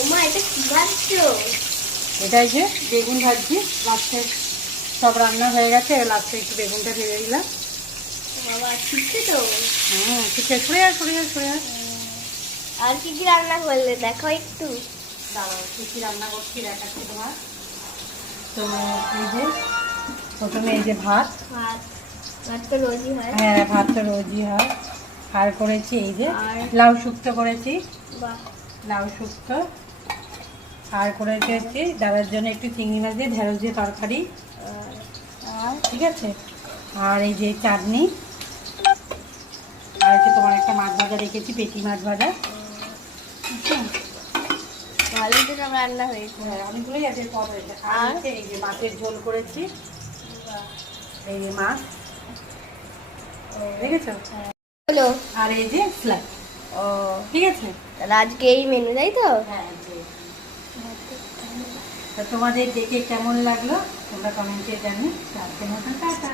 ওমা এটা কি ভাজছো? এটাই যে বেগুন ভাজছি, লাস্টে সব রান্না হয়ে গেছে, লাস্টে একটু বেগুনটা ভেজে দিলাম। বাবা ঠিকই তো। ঠিক আছে, সরে আর সরে আর সরে আর আর কি কি রান্না করলে দেখো একটু। দাঁড়াও, কী কী রান্না করছি দেখাচ্ছি তোমার। তোমার এই যে প্রথমে এই যে ভাত। ভাত, ভাত তো রোজই হয়। হ্যাঁ, ভাত তো রোজই হয়। আর করেছি এই যে আর লাউ শুক্তো করেছি, বাহ, লাউ শুক্তো। আর করেছি হচ্ছে দাদার জন্য একটু চিংড়ি মাছ দিয়ে ঢেঁড়স দিয়ে তরকারি, আর ঠিক আছে। আর এই যে চাটনি। আর হচ্ছে তোমার একটা মাছ ভাজা রেখেছি, পেটি মাছ ভাজা। ভালোই তো সব রান্না হয়েছে। হ্যাঁ, অনেকগুলোই আছে, কম হয়েছে। আর আর হচ্ছে এই যে মাছের ঝোল করেছি, বাহ, এই যে মাছ, দেখেছো। হলো। আর এই যে স্যালাড, ও ঠিক আছে। তাহলে আজকে এই মেনু তাই তো? হ্যাঁ, তা তোমাদের দেখে কেমন লাগলো তোমরা কমেন্টে জানি। আজকের মতন টাটা।